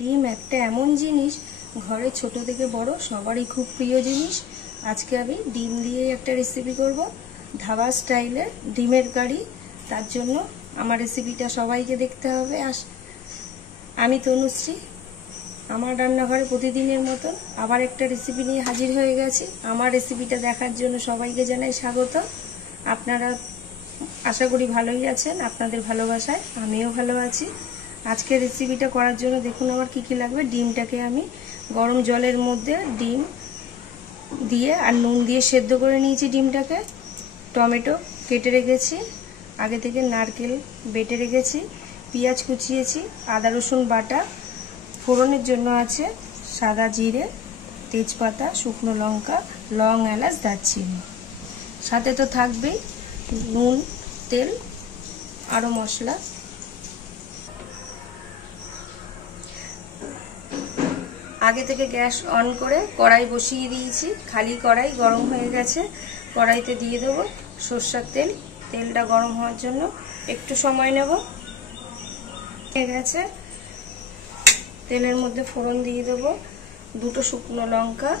ডিম একটা এমন জিনিস ঘরে ছোট থেকে বড় সবারই খুব প্রিয় জিনিস। আজকে আমি ডিম দিয়ে একটা রেসিপি করব, ধাবা স্টাইলের ডিমের কারি। তার জন্য আমার রেসিপিটা সবাইকে দেখতে হবে। আমি তনুশ্রী, আমার রান্নাঘরে প্রতিদিনের মতন আবার একটা রেসিপি নিয়ে হাজির হয়ে গেছি। আমার রেসিপিটা দেখার জন্য সবাইকে জানাই স্বাগত। আপনারা আশা করি ভালোই আছেন, আপনাদের ভালোবাসায় আমিও ভালো আছি। আজকের রেসিপিটা করার জন্য দেখুন আমার কি কি লাগবে। ডিমটাকে আমি গরম জলের মধ্যে ডিম দিয়ে আর নুন দিয়ে সেদ্ধ করে নিয়েছি ডিমটাকে। টমেটো কেটে রেখেছি আগে থেকে, নারকেল বেটে রেখেছি, পেঁয়াজ কুচিয়েছি, আদা রসুন বাটা, ফোড়নের জন্য আছে সাদা জিরে, তেজপাতা, শুকনো লঙ্কা, লং, এলাচ, দারচিনি। সাথে তো থাকবেই নুন, তেল, আরও মশলা। আগে থেকে গ্যাস অন করে কড়াই বসিয়ে দিয়েছি। খালি কড়াই গরম হয়ে গেছে। কড়াইতে দিয়ে দেবো সরষের তেল। তেলটা গরম হওয়ার জন্য একটু সময় নেব। হয়ে গেছে, তেলের মধ্যে ফোড়ন দিয়ে দেবো দুটো শুকনো লঙ্কা,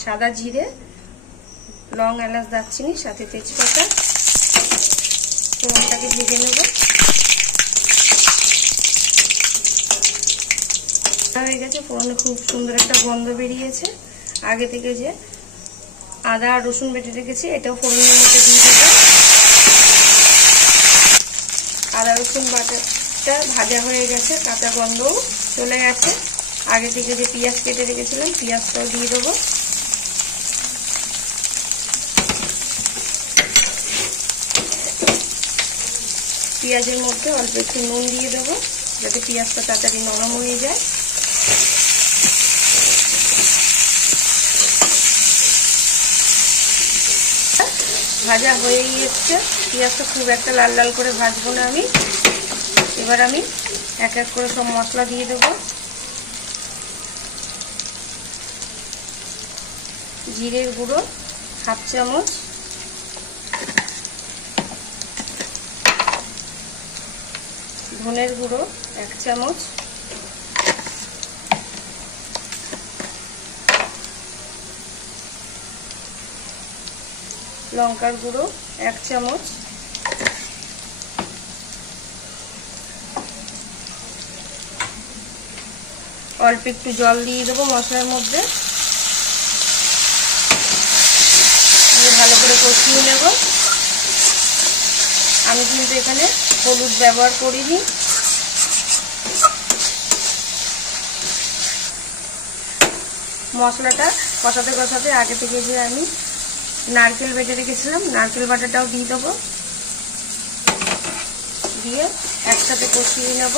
সাদা জিরে, লং, এলাচ, দারচিনি, সাথে তেজপাতা। ফোড়নটাকে ভেজে নেব। হয়ে গেছে, ফোড়নে খুব সুন্দর একটা গন্ধ বেরিয়েছে। আগে থেকে যে আদা আর রসুন বেটে রেখেছি এটাও ফোড়নের মধ্যে দিয়ে দেবো। আদা রসুন বাটাটা ভাজা হয়ে গেছে, কাঁচা গন্ধও চলে গেছে। আগে থেকে যে পেঁয়াজ কেটে রেখেছিলাম পেঁয়াজটাও দিয়ে দেবো। পেঁয়াজের মধ্যে অল্প একটু নুন দিয়ে দেবো যাতে পেঁয়াজটা তাড়াতাড়ি নরম হয়ে যায়। ভাজা হয়েই এসছে, পেঁয়াজটা খুব একটা লাল লাল করে ভাজবো না আমি। এবার আমি এক এক করে সব মশলা দিয়ে দেবো। জিরের গুঁড়ো হাফ চামচ, ধনের গুঁড়ো 1 চামচ, লঙ্কার গুঁড়ো 1 চামচ, অল্প একটু জল দিয়ে দেবো মশলার মধ্যে, ভালো করে কষিয়ে নেব। আমি কিন্তু এখানে হলুদ ব্যবহার করিনি। মশলাটা কষাতে কষাতে আগে থেকে যে আমি নারকেল বেটে রেখেছিলাম নারকেল বাটাটাও দিয়ে দেবো, দিয়ে একসাথে কষিয়ে নেব।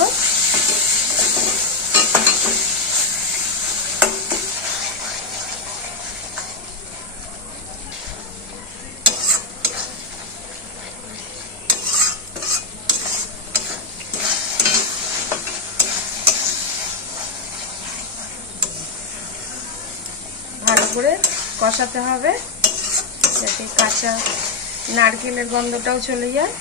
ভালো করে কষাতে হবে যাতে কাঁচা নারকেলের গন্ধটাও চলে যায়।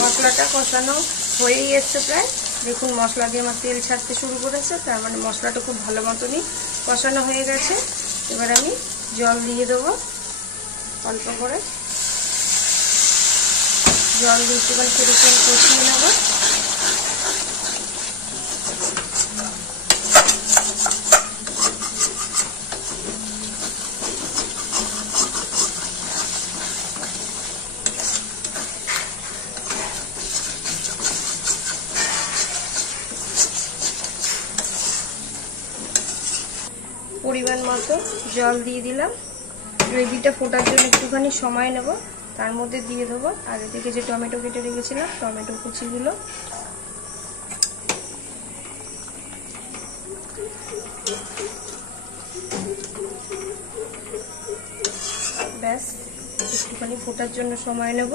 মশলাটা কষানো হয়েই এসছে প্রায়। দেখুন মশলা দিয়ে আমার তেল ছাড়তে শুরু করেছে, তার মানে মশলাটা খুব ভালো মতনই কষানো হয়ে গেছে। এবার আমি জল দিয়ে দেবো অল্প করে। জল দিয়ে একটুখানি সেরকম কষিয়ে নেব। পরিমাণ মতো জল দিয়ে দিলাম। গ্রেভিটা ফোটার জন্য একটুখানি সময় নেব। তার মধ্যে দিয়ে দেবো আগে থেকে যে টমেটো কেটে রেখেছিলাম টমেটো কুচিগুলো। ব্যাস, একটুখানি ফোটার জন্য সময় নেব।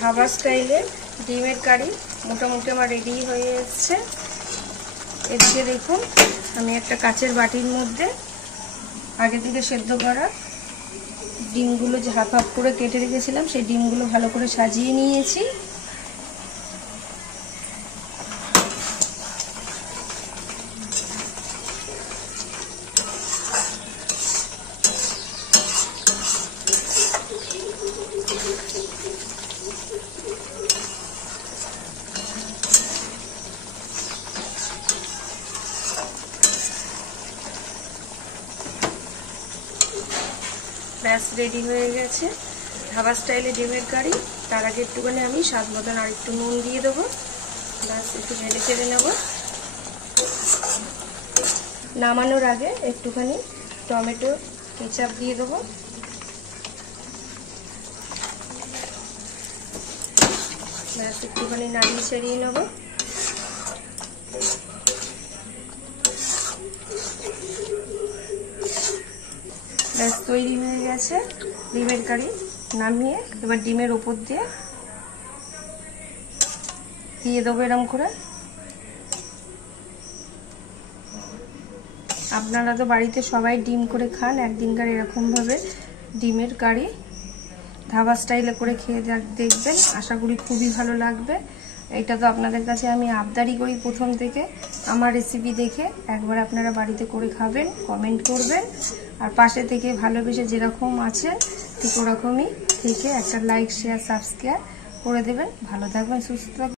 ধাবা স্টাইলের ডিমের কারি মোটামুটি আমার রেডি হয়ে এসছে। এদিকে দেখুন আমি একটা কাচের বাটির মধ্যে আগে থেকে সেদ্ধ করা ডিমগুলো যে হাফ হাফ করে কেটে রেখেছিলাম সেই ডিমগুলো ভালো করে সাজিয়ে নিয়েছি। ব্যাস রেডি হয়ে গেছে ধাবা স্টাইলে ডিমের কারি। তার আগে একটুখানি আমি স্বাদ মতন আর একটু নুন দিয়ে দেবো। ব্যাস একটু নেড়ে চেড়ে নেব। নামানোর আগে একটুখানি টমেটো কেচাপ দিয়ে দেবো। ব্যাস একটুখানি নাড়িয়ে ছাড়িয়ে নেব। ব্যাস তৈরি হয়ে গেছে ডিমের কারি। নামিয়ে এবার ডিমের ওপর দিয়ে দেবো এরকম করে। আপনারা তো বাড়িতে সবাই ডিম করে খান, একদিনকার এরকমভাবে ডিমের কারি ধাবা স্টাইলে করে খেয়ে দেখবেন, আশা করি খুবই ভালো লাগবে। এটা তো আপনাদের কাছে আমি আবদারি করি প্রথম থেকে, আমার রেসিপি দেখে একবার আপনারা বাড়িতে করে খাবেন, কমেন্ট করবেন, আর পাশে থেকে ভালোবেসে যেরকম আছেন ঠিক ওরকমই থেকে একটা লাইক শেয়ার সাবস্ক্রাইব করে দেবেন। ভালো থাকবেন, সুস্থ থাকবেন।